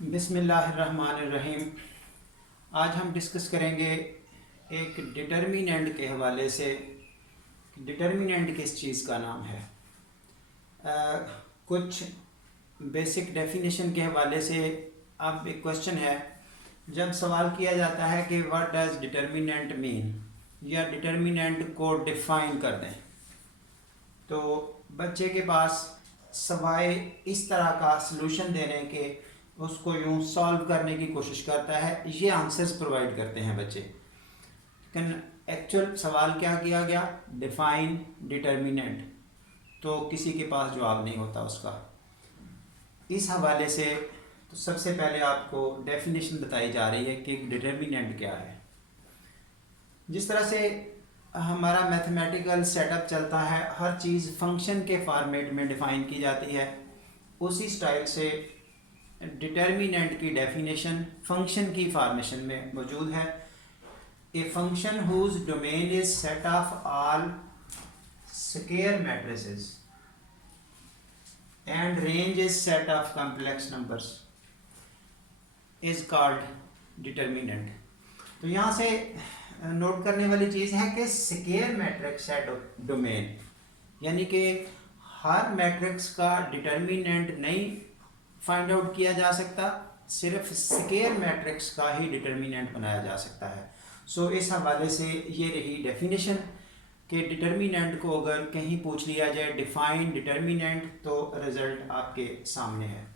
बिस्मिल्लाहिर्रहमानिर्रहीम। आज हम डिस्कस करेंगे एक डिटर्मिनेंट के हवाले से। डिटर्मिनेंट किस चीज़ का नाम है। कुछ बेसिक डेफिनेशन के हवाले से। अब एक क्वेश्चन है, जब सवाल किया जाता है कि व्हाट डज डिटर्मिनेंट मीन, या डिटर्मिनेंट को डिफ़ाइन कर दें, तो बच्चे के पास सवाए इस तरह का सलूशन देने के उसको यूँ सॉल्व करने की कोशिश करता है, ये आंसर्स प्रोवाइड करते हैं बच्चे। लेकिन एक्चुअल सवाल क्या किया गया, डिफ़ाइन डिटर्मिनेंट, तो किसी के पास जवाब नहीं होता उसका। इस हवाले से तो सबसे पहले आपको डेफिनेशन बताई जा रही है कि डिटर्मिनेंट क्या है। जिस तरह से हमारा मैथमेटिकल सेटअप चलता है, हर चीज़ फंक्शन के फॉर्मेट में डिफ़ाइन की जाती है, उसी स्टाइल से डिटर्मिनेंट की डेफिनेशन फंक्शन की फॉर्मेशन में मौजूद है। A function whose domain is set of all square matrices and range is set of complex numbers is called determinant. तो यहाँ से नोट करने वाली चीज़ है कि स्क्वायर मैट्रिक्स है डोमेन, यानी कि हर मैट्रिक्स का डिटर्मिनेंट नहीं फाइंड आउट किया जा सकता, सिर्फ स्क्वायर मैट्रिक्स का ही डिटर्मिनेंट बनाया जा सकता है। सो इस हवाले से ये रही डेफिनेशन कि डिटर्मिनेंट को अगर कहीं पूछ लिया जाए डिफाइन डिटर्मिनेंट, तो रिज़ल्ट आपके सामने है।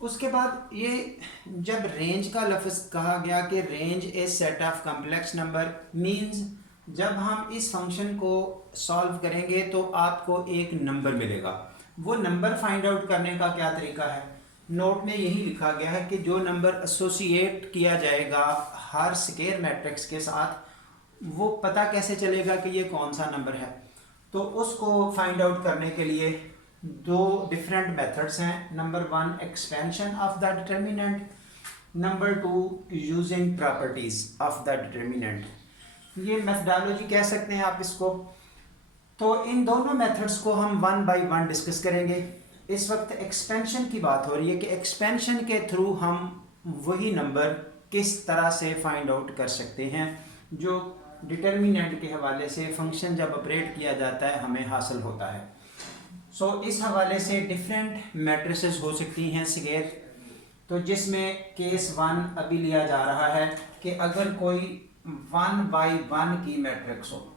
उसके बाद ये जब रेंज का लफ्ज़ कहा गया कि range is set of complex number, means जब हम इस फंक्शन को सॉल्व करेंगे तो आपको एक नंबर मिलेगा। वो नंबर फाइंड आउट करने का क्या तरीका है, नोट में यही लिखा गया है कि जो नंबर एसोसिएट किया जाएगा हर स्क्वायर मैट्रिक्स के साथ, वो पता कैसे चलेगा कि ये कौन सा नंबर है। तो उसको फाइंड आउट करने के लिए दो डिफरेंट मेथड्स हैं। Number one, expansion of the determinant. Number two, using properties of the determinant. ये मेथडोलॉजी कह सकते हैं आप इसको। तो इन दोनों मेथड्स को हम वन बाय वन डिस्कस करेंगे। इस वक्त एक्सपेंशन की बात हो रही है कि एक्सपेंशन के थ्रू हम वही नंबर किस तरह से फाइंड आउट कर सकते हैं जो डिटर्मिनेंट के हवाले से फंक्शन जब ऑपरेट किया जाता है हमें हासिल होता है। सो इस हवाले से डिफरेंट मैट्रिसेस हो सकती हैं स्क्वायर, तो जिसमें केस वन अभी लिया जा रहा है कि अगर कोई 1/1 की मैट्रिक्स हो,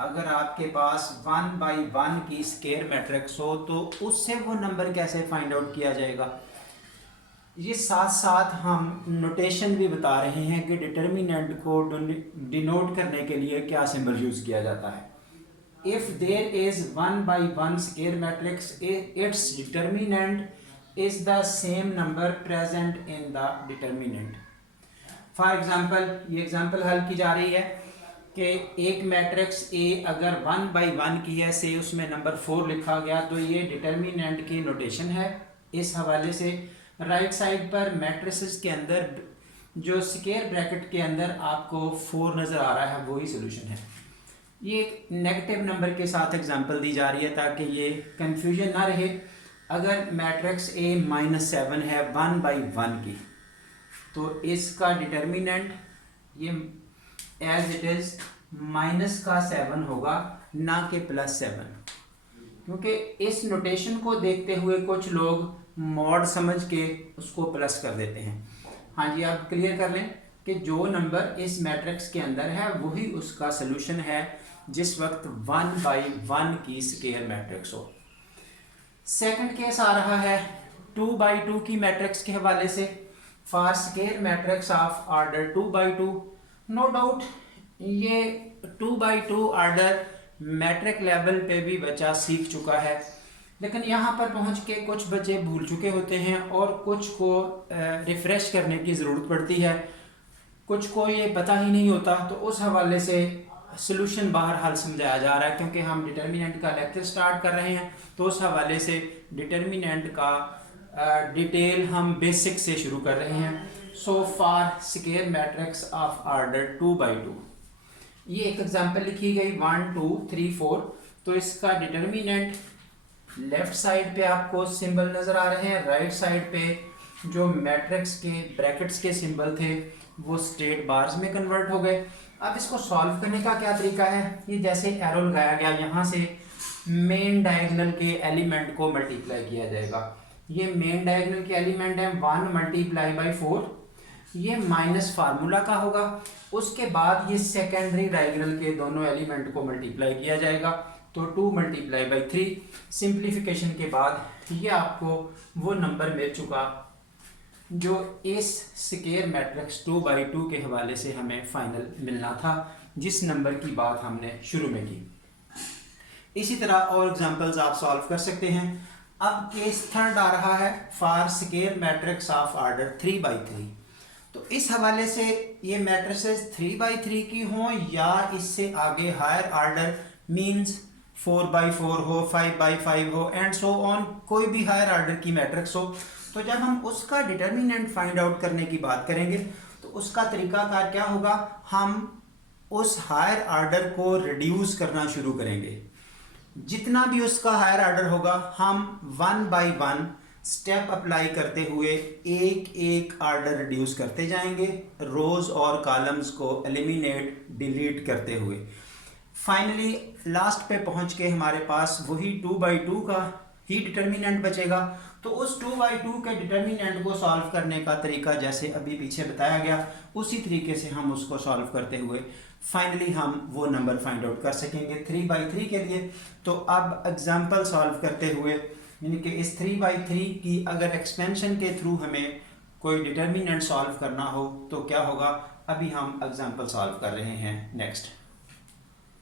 अगर आपके पास 1/1 की स्क्वायर मैट्रिक्स हो, तो उससे वो नंबर कैसे फाइंड आउट किया जाएगा। ये साथ साथ हम नोटेशन भी बता रहे हैं कि डिटर्मिनेंट को डिनोट करने के लिए क्या सिंबल यूज़ किया जाता है। If there is 1/1 square matrix, its determinant is the same number present in the determinant. For example, ये एग्जांपल हल की जा रही है कि एक मैट्रिक्स ए अगर 1/1 की है, से उसमें नंबर 4 लिखा गया, तो ये डिटर्मिनेंट की नोटेशन है। इस हवाले से राइट साइड पर मैट्रिसेस के अंदर जो स्क्वायर ब्रैकेट के अंदर आपको 4 नज़र आ रहा है, वही सोल्यूशन है। ये एक नेगेटिव नंबर के साथ एग्जांपल दी जा रही है ताकि ये कंफ्यूजन ना रहे। अगर मैट्रिक्स ए -7 है 1/1 की, तो इसका डिटर्मिनेंट ये एज इट इज़ -7 होगा, ना कि +7, क्योंकि इस नोटेशन को देखते हुए कुछ लोग मॉड समझ के उसको प्लस कर देते हैं। हाँ जी, आप क्लियर कर लें कि जो नंबर इस मैट्रिक्स के अंदर है वही उसका सलूशन है जिस वक्त 1/1 की स्क्वायर मैट्रिक्स हो। सेकंड केस आ रहा है 2/2 की मैट्रिक्स के हवाले से। For square matrix of order 2/2, no doubt ये 2/2 ऑर्डर मैट्रिक लेवल पे भी बच्चा सीख चुका है, लेकिन यहाँ पर पहुँच के कुछ बच्चे भूल चुके होते हैं और कुछ को रिफ़्रेश करने की ज़रूरत पड़ती है, कुछ को ये पता ही नहीं होता। तो उस हवाले से सलूशन बाहर हाल समझाया जा रहा है, क्योंकि हम डिटर्मिनेंट का लेक्चर स्टार्ट कर रहे हैं, तो उस हवाले से डिटर्मिनेंट का डिटेल हम बेसिक से शुरू कर रहे हैं। So for square matrix of order 2/2, ये एक एग्जांपल लिखी गई 1 2 3 4, तो इसका डिटर्मिनेंट लेफ्ट साइड पे आपको सिंबल नज़र आ रहे हैं, राइट साइड पे जो मैट्रिक्स के ब्रैकेट्स के सिंबल थे वो स्ट्रेट बार्स में कन्वर्ट हो गए। अब इसको सॉल्व करने का क्या तरीका है, ये जैसे एरो लगाया गया, यहाँ से मेन डायगोनल के एलिमेंट को मल्टीप्लाई किया जाएगा। ये मेन डायगोनल के एलिमेंट है 1 मल्टीप्लाई बाई 4, ये माइनस फार्मूला का होगा। उसके बाद ये सेकेंडरी डायगोनल के दोनों एलिमेंट को मल्टीप्लाई किया जाएगा, तो 2 मल्टीप्लाई बाई 3। सिंप्लीफिकेशन के बाद ये आपको वो नंबर मिल चुका जो इस स्क्वायर मैट्रिक्स 2/2 के हवाले से हमें फाइनल मिलना था, जिस नंबर की बात हमने शुरू में की। इसी तरह और एग्जांपल्स आप सॉल्व कर सकते हैं। अब केस थर्ड आ रहा है for square matrix of order 3/3। तो इस हवाले से ये मैट्रिसेस 3/3 की हों या इससे आगे हायर ऑर्डर मींस 4/4 हो, 5/5 हो एंड सो ऑन, कोई भी हायर ऑर्डर की मैट्रिक्स हो, तो जब हम उसका डिटर्मिनेंट फाइंड आउट करने की बात करेंगे तो उसका तरीकाकार क्या होगा, हम उस हायर ऑर्डर को रिड्यूस करना शुरू करेंगे। जितना भी उसका हायर ऑर्डर होगा हम 1 बाई 1 स्टेप अप्लाई करते हुए एक एक ऑर्डर रिड्यूस करते जाएंगे, रोज और कॉलम्स को एलिमिनेट डिलीट करते हुए। फाइनली लास्ट पे पहुंच के हमारे पास वही 2/2 का ही डिटर्मिनेंट बचेगा। तो उस 2/2 के डिटर्मिनेंट को सॉल्व करने का तरीका जैसे अभी पीछे बताया गया, उसी तरीके से हम उसको सॉल्व करते हुए फाइनली हम वो नंबर फाइंड आउट कर सकेंगे 3/3 के लिए। तो अब एग्जाम्पल सॉल्व करते हुए, यानी कि इस 3/3 की अगर एक्सपेंशन के थ्रू हमें कोई डिटर्मिनेंट सॉल्व करना हो तो क्या होगा, अभी हम एग्जाम्पल सॉल्व कर रहे हैं नेक्स्ट।